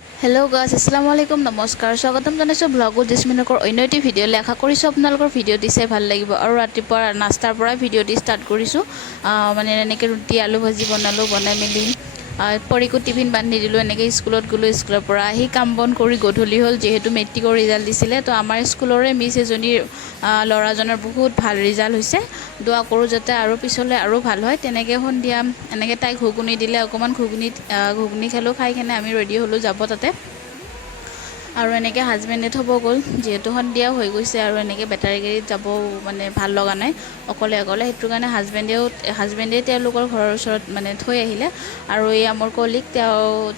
Hello' guys, আসসালামু আলাইকুম, নমস্কাৰ। স্বাগতম জনাইছোঁ ব্লগত জেচমিনকৰ অন্য এটি ভিডিঅ'লৈ। আশা কৰিছোঁ আপোনালোকৰ ভিডিঅ' দিছে ভাল লাগিব। আৰু ৰাতিপুৱা নাস্তাৰ পৰা ভিডিঅ' দি ষ্টাৰ্ট কৰিছোঁ। মানে এনেকৈ ৰুটি আলু ভাজি বনালোঁ, বনাই মেলি পৰিকো টিফিন বান্ধি দিলোঁ। এনেকৈ স্কুলত গ'লোঁ। স্কুলৰ পৰা আহি কাম বন কৰি গধূলি হ'ল, যিহেতু মেট্ৰিকৰ ৰিজাল্ট দিছিলে। তো আমাৰ স্কুলৰে মিছ এজনীৰ ল'ৰাজনৰ বহুত ভাল ৰিজাল্ট হৈছে। দোৱা কৰোঁ যাতে আৰু পিছলৈ আৰু ভাল হয়। তেনেকৈ সন্ধিয়া এনেকৈ তাইক ঘুগুনি দিলে, অকণমান ঘুগুনি খালোঁ। খাই কিনে আমি ৰেডি হ'লোঁ যাব তাতে। আৰু এনেকৈ হাজবেণ্ডে থ'ব গ'ল, যিহেতু সন্ধিয়া হৈ গৈছে আৰু এনেকৈ বেটাৰী গাড়ীত যাব মানে ভাল লগা নাই অকলে অকলে। সেইটো কাৰণে হাজবেণ্ডেই তেওঁলোকৰ ঘৰৰ ওচৰত মানে থৈ আহিলে। আৰু এই মোৰ কলিগ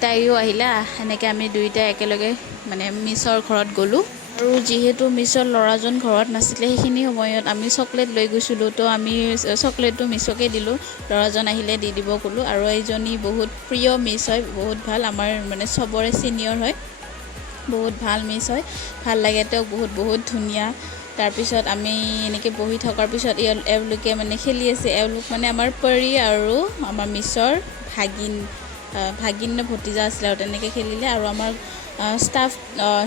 তাইও আহিলে। এনেকৈ আমি দুয়োটাই একেলগে মানে মিছৰ ঘৰত গ'লোঁ। আৰু যিহেতু মিছৰ ল'ৰাজন ঘৰত নাছিলে, সেইখিনি সময়ত আমি চকলেট লৈ গৈছিলোঁ। তো আমি চকলেটটো মিছকে দিলোঁ। ল'ৰাজন আহিলে দি দিব ক'লোঁ। আৰু এইজনী বহুত প্ৰিয় মিছ হয়, বহুত ভাল, আমাৰ মানে চবৰে ছিনিয়ৰ হয়। বহুত ভাল মিছ হয়, ভাল লাগে তেওঁক, বহুত ধুনীয়া। তাৰপিছত আমি এনেকৈ বহি থকাৰ পিছত এওঁলোকে মানে খেলি আছে। এওঁলোক মানে আমাৰ পৰী আৰু আমাৰ মিছৰ ভাগিন ভতিজা আছিলে। আৰু তেনেকৈ খেলিলে। আৰু আমাৰ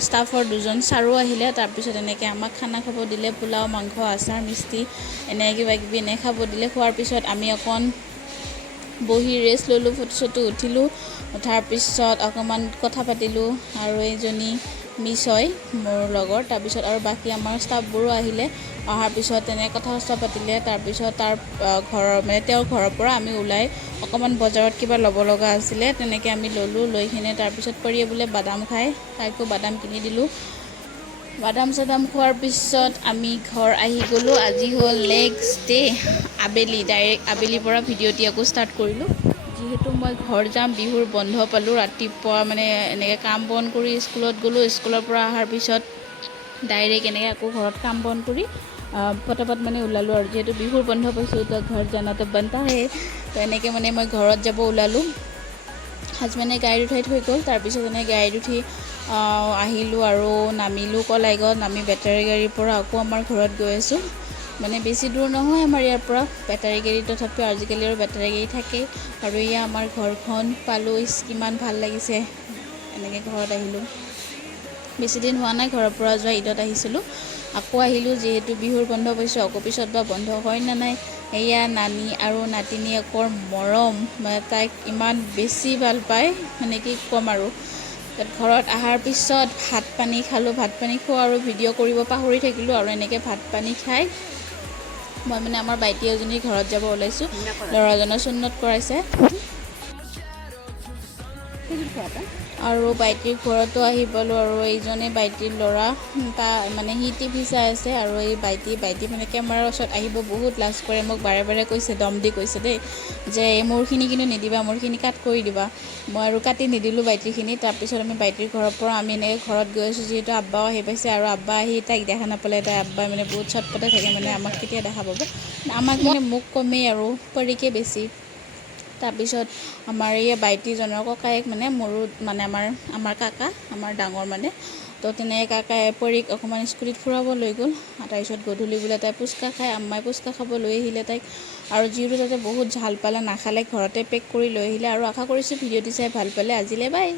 ষ্টাফৰ দুজন ছাৰো আহিলে। তাৰপিছত এনেকৈ আমাক খানা খাব দিলে, পোলাও, মাংস, আচাৰ, মিষ্টি এনে কিবাকিবি এনে খাব দিলে। খোৱাৰ পিছত আমি অকণ বহি ৰেষ্ট ল'লোঁ, ফটো চটো উঠিলোঁ। উঠাৰ পিছত অকণমান কথা পাতিলোঁ। আৰু এইজনী মিছ হয় মোৰ লগৰ। তাৰপিছত আৰু বাকী আমাৰ ষ্টাফবোৰো আহিলে। অহাৰ পিছত তেনেকৈ কথা চথা পাতিলে। তাৰপিছত তেওঁৰ ঘৰৰ পৰা আমি ওলাই অকণমান বজাৰত কিবা ল'ব লগা আছিলে, তেনেকৈ আমি ল'লোঁ। লৈ কিনে তাৰপিছত পৰীয়ে বোলে বাদাম খায়, তাইকো বাদাম কিনি দিলোঁ। বাদাম চাদাম খোৱাৰ পিছত আমি ঘৰ আহি গ'লোঁ। আজি হ'ল নেক্সট ডে, ডাইৰেক্ট আবেলিৰ পৰা ভিডিঅ' দি আকৌ ষ্টাৰ্ট কৰিলোঁ। যিহেতু মই ঘৰ যাম, বিহুৰ বন্ধ পালোঁ। ৰাতিপুৱা মানে এনেকৈ কাম বন কৰি স্কুলত গ'লোঁ। স্কুলৰ পৰা অহাৰ পিছত ডাইৰেক্ট এনেকৈ আকৌ ঘৰত কাম বন কৰি পটাপট মানে ওলালোঁ। আৰু যিহেতু বিহুৰ বন্ধ পাইছোঁ, তো ঘৰ জানা তো বনতা হে। তো এনেকৈ মানে মই ঘৰত যাব ওলালোঁ। হাজবেণ্ডে গাড়ীত উঠাই থৈ গ'ল। তাৰপিছত এনেকৈ গাড়ীত উঠি আহিলোঁ আৰু নামিলোঁ কলাইগাঁৱত। নামি বেটাৰী গাড়ীৰ পৰা আকৌ আমাৰ ঘৰত গৈ আছোঁ। মানে বেছি দূৰ নহয় আমাৰ ইয়াৰ পৰা বেটাৰী গাড়ী, তথাপিও আজিকালি আৰু বেটাৰী গাড়ী থাকেই। আৰু এয়া আমাৰ ঘৰখন পালোঁ। কিমান ভাল লাগিছে। এনেকৈ ঘৰত আহিলোঁ। বেছিদিন হোৱা নাই ঘৰৰ পৰা যোৱা, ঈদত আহিছিলোঁ। আকৌ আহিলোঁ, যিহেতু বিহুৰ বন্ধ পাইছোঁ। আকৌ পিছত বা বন্ধ হয় নে নাই। এয়া নানি আৰু নাতিনীয়েকৰ মৰম, মানে তাইক ইমান বেছি ভাল পায়, মানে কি ক'ম আৰু। ঘৰত অহাৰ পিছত ভাত পানী খালোঁ। ভাত পানী খোৱা আৰু ভিডিঅ' কৰিব পাহৰি থাকিলোঁ। আৰু এনেকৈ ভাত পানী খাই মই মানে আমাৰ বাইটি এজনীৰ ঘৰত যাব ওলাইছোঁ। ল'ৰাজনৰ চুন্নত কৰাইছে। আৰু বাইটিৰ ঘৰতো আহি পালোঁ। আৰু এইজনে বাইটিৰ ল'ৰা, মানে সি টিভি চাই আছে। আৰু এই বাইটি মানে কেমেৰাৰ ওচৰত আহিব বহুত লাজ কৰে। মোক বাৰে বাৰে কৈছে, দম দি কৈছে দেই, যে মোৰখিনি কিন্তু নিদিবা, মোৰখিনি কাট কৰি দিবা। মই আৰু কাটি নিদিলোঁ বাইটিৰখিনি। তাৰপিছত আমি বাইটিৰ ঘৰৰ পৰা আমি এনেকৈ ঘৰত গৈ আছোঁ। যিহেতু আব্বাও আহি পাইছে। আৰু আব্বা আহি তাইক দেখা নাপালে। আব্বাই মানে বহুত চটপটাই থাকে, মানে আমাক কেতিয়া দেখা পাব। আমাক মানে মোক কমেই আৰু পৰীকে বেছি। তাৰপিছত আমাৰ এই বাইটিজনৰ ককায়েক মানে মোৰো মানে আমাৰ কাকা, আমাৰ ডাঙৰ মানে। তো তেনেকৈ কাকাই পৰীক অকণমান স্কুটিত ফুৰাব লৈ গ'ল। তাৰপিছত গধূলি বোলে তাই পুচকা খায়। আম্মাই পুচকা খাব লৈ আহিলে তাইক। আৰু যিহেতু তাতে বহুত ঝাল পালে, নাখালে, ঘৰতে পেক কৰি লৈ আহিলে। আৰু আশা কৰিছোঁ ভিডিঅ'টো চাই ভাল পালে। আজিলৈ বাই।